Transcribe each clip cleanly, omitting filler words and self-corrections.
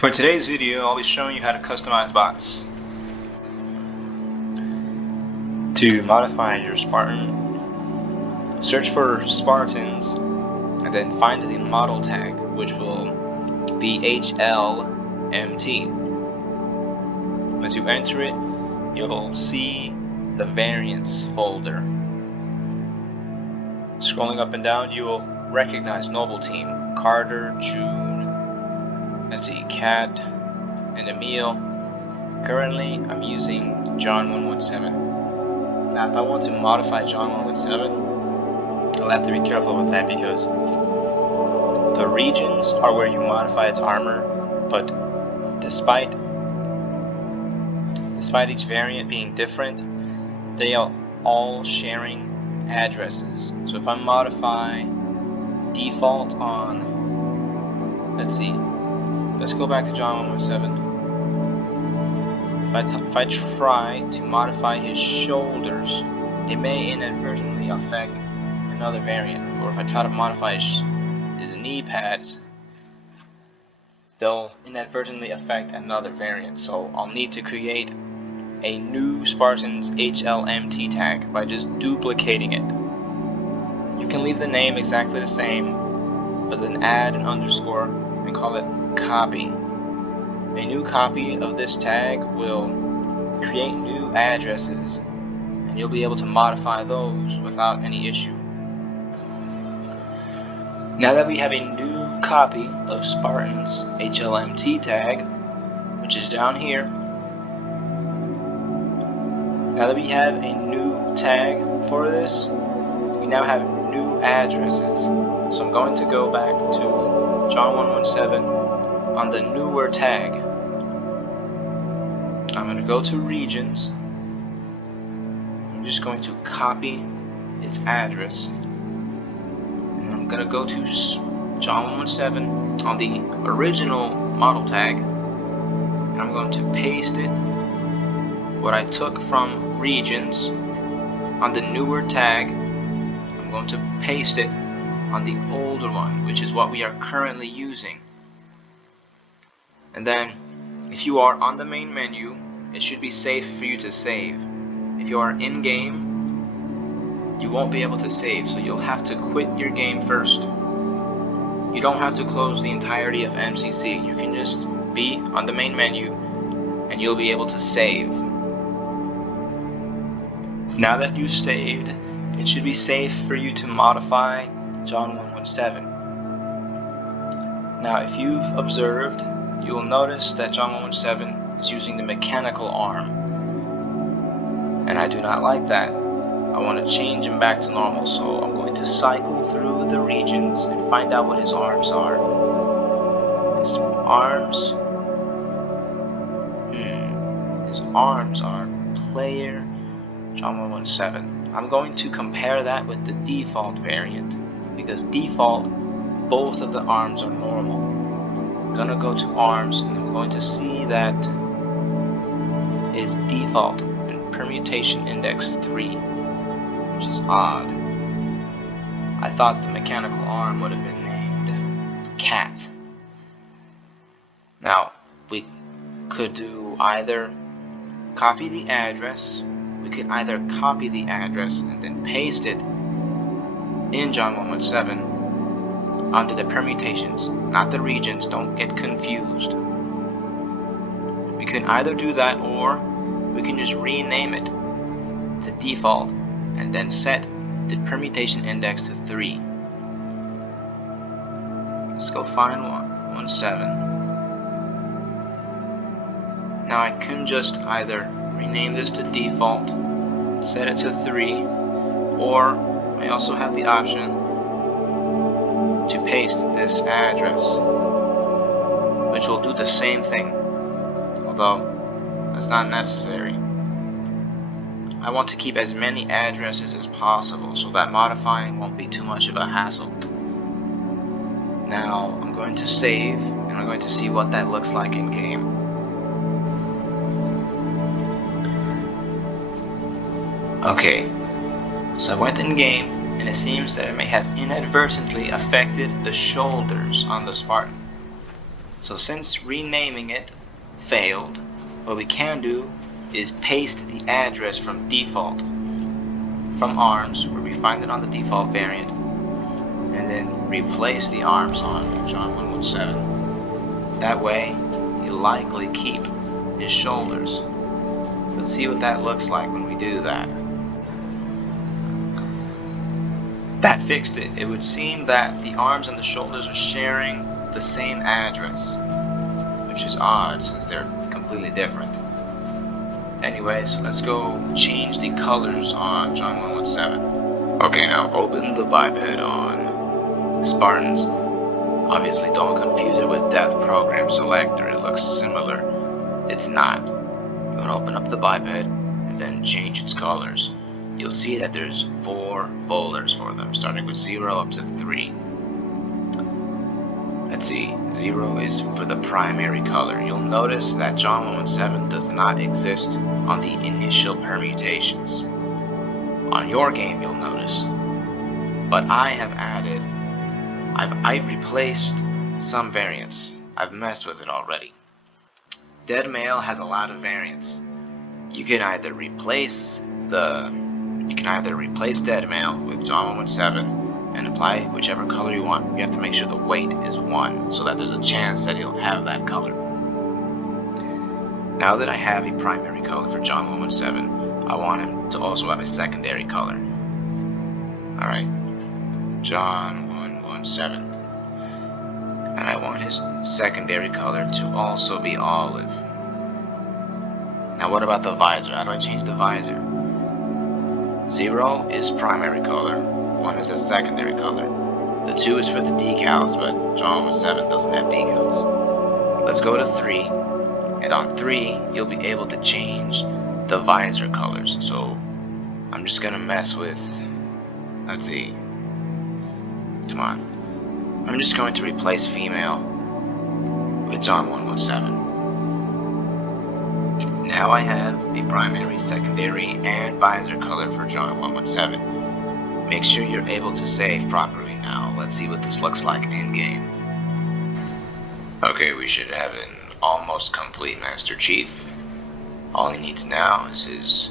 For today's video, I'll be showing you how to customize bots. To modify your Spartan, search for Spartans and then find the model tag, which will be HLMT. Once you enter it, you'll see the variants folder. Scrolling up and down, you will recognize Noble Team, Carter, June, let's see, Cat, and Emil. Currently, I'm using John 117. Now, if I want to modify John 117, I'll have to be careful with that because the regions are where you modify its armor, but despite each variant being different, they are all sharing addresses. So if I modify default on, let's go back to John 117. If I try to modify his shoulders, it may inadvertently affect another variant. Or if I try to modify his knee pads, they'll inadvertently affect another variant. So I'll need to create a new Spartans HLMT tag by just duplicating it. You can leave the name exactly the same, but then add an underscore and call it copy. A new copy of this tag will create new addresses, and you'll be able to modify those without any issue. Now that we have a new copy of Spartan's HLMT tag, which is down here, now that we have a new tag for this, we now have new addresses. So I'm going to go back to John 117 on the newer tag. I'm going to go to regions. I'm just going to copy its address. And I'm going to go to John 117 on the original model tag. And I'm going to paste it, what I took from regions on the newer tag. I'm going to paste it on the older one, which is what we are currently using. And then if you are on the main menu, it should be safe for you to save. If you are in game, you won't be able to save, so you'll have to quit your game first. You don't have to close the entirety of MCC. You can just be on the main menu and you'll be able to save. Now that you've saved, it should be safe for you to modify John 117. Now, if you've observed, you will notice that John 117 is using the mechanical arm, and I do not like that. I want to change him back to normal, so I'm going to cycle through the regions and find out what his arms are. His arms are player John 117. I'm going to compare that with the default variant, because default, both of the arms are normal. I'm going to go to arms and I'm going to see that is default in permutation index 3, which is odd. I thought the mechanical arm would have been named cat. Now, we could do either copy the address. We could either copy the address and then paste it in John 117 under the permutations, not the regions, don't get confused. We can either do that, or we can just rename it to default and then set the permutation index to 3. Let's go find 117. Now I can just either rename this to default, set it to 3, or I also have the option to paste this address, which will do the same thing, although that's not necessary. I want to keep as many addresses as possible so that modifying won't be too much of a hassle. Now I'm going to save and I'm going to see what that looks like in game. Okay, so I went in game, and it seems that it may have inadvertently affected the shoulders on the Spartan. So since renaming it failed, what we can do is paste the address from default, from ARMS, where we find it on the default variant, and then replace the ARMS on John 117. That way, you likely keep his shoulders. Let's see what that looks like when we do that. That fixed it. It would seem that the arms and the shoulders are sharing the same address, which is odd since they're completely different. Anyways, let's go change the colors on John 117. Okay, now open the biped on Spartans. Obviously don't confuse it with Death Program Selector, it looks similar. It's not. You want to open up the biped and then change its colors. You'll see that there's 4 folders for them, starting with 0 up to 3. Let's see, 0 is for the primary color. You'll notice that John 117 does not exist on the initial permutations. On your game, you'll notice. But I have added, I've replaced some variants. I've messed with it already. Dead Male has a lot of variants. You can either replace Dead Male with John 117 and apply whichever color you want. You have to make sure the weight is 1 so that there's a chance that he'll have that color. Now that I have a primary color for John 117, I want him to also have a secondary color. Alright, John 117. And I want his secondary color to also be olive. Now what about the visor? How do I change the visor? 0 is primary color, 1 is a secondary color. The 2 is for the decals, but John 117 doesn't have decals. Let's go to 3, and on 3 you'll be able to change the visor colors. So I'm just gonna mess with, let's see, come on. I'm just going to replace female with John 117. Now I have a primary, secondary, and visor color for John 117. Make sure you're able to save properly now. Let's see what this looks like in game. Okay, we should have an almost complete Master Chief. All he needs now is his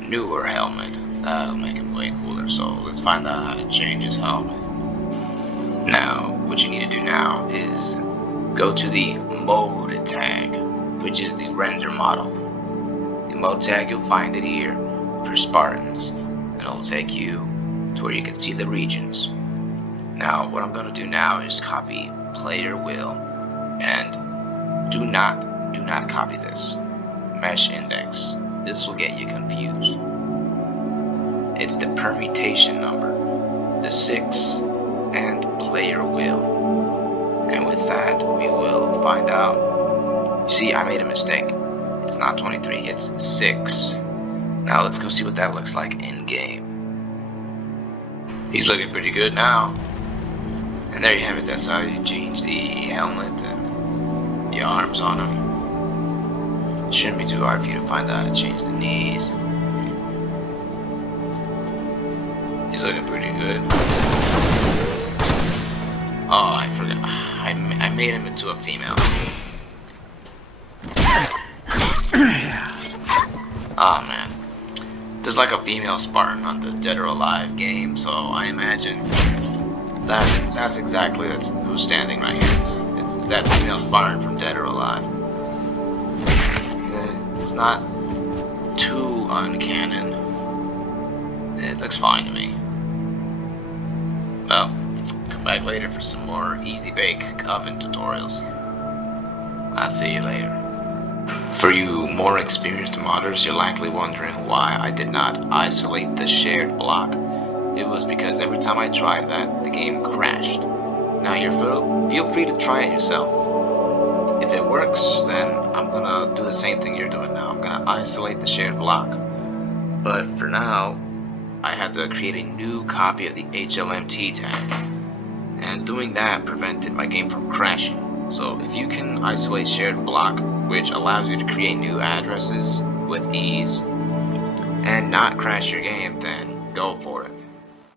newer helmet. That'll make him way cooler, so let's find out how to change his helmet. Now, what you need to do now is go to the mode tag, which is the render model. The mode tag, you'll find it here for Spartans. It'll take you to where you can see the regions. Now, what I'm going to do now is copy player will, and do not copy this mesh index. This will get you confused. It's the permutation number, the 6, and player will. And with that, we will find out. You see, I made a mistake. It's not 23, it's 6. Now let's go see what that looks like in game. He's looking pretty good now. And there you have it. That's how you change the helmet and the arms on him. It shouldn't be too hard for you to find out how to change the knees. He's looking pretty good. Oh, I forgot. I made him into a female. Oh man. There's like a female Spartan on the Dead or Alive game, so I imagine that's exactly who's standing right here. It's that female Spartan from Dead or Alive. It's not too uncanon. It looks fine to me. Well, come back later for some more easy bake oven tutorials. I'll see you later. For you more experienced modders, you're likely wondering why I did not isolate the shared block. It was because every time I tried that, the game crashed. Now feel free to try it yourself. If it works, then I'm gonna do the same thing you're doing now. I'm gonna isolate the shared block. But for now, I had to create a new copy of the HLMT tag. And doing that prevented my game from crashing. So if you can isolate shared block, which allows you to create new addresses with ease and not crash your game, then go for it.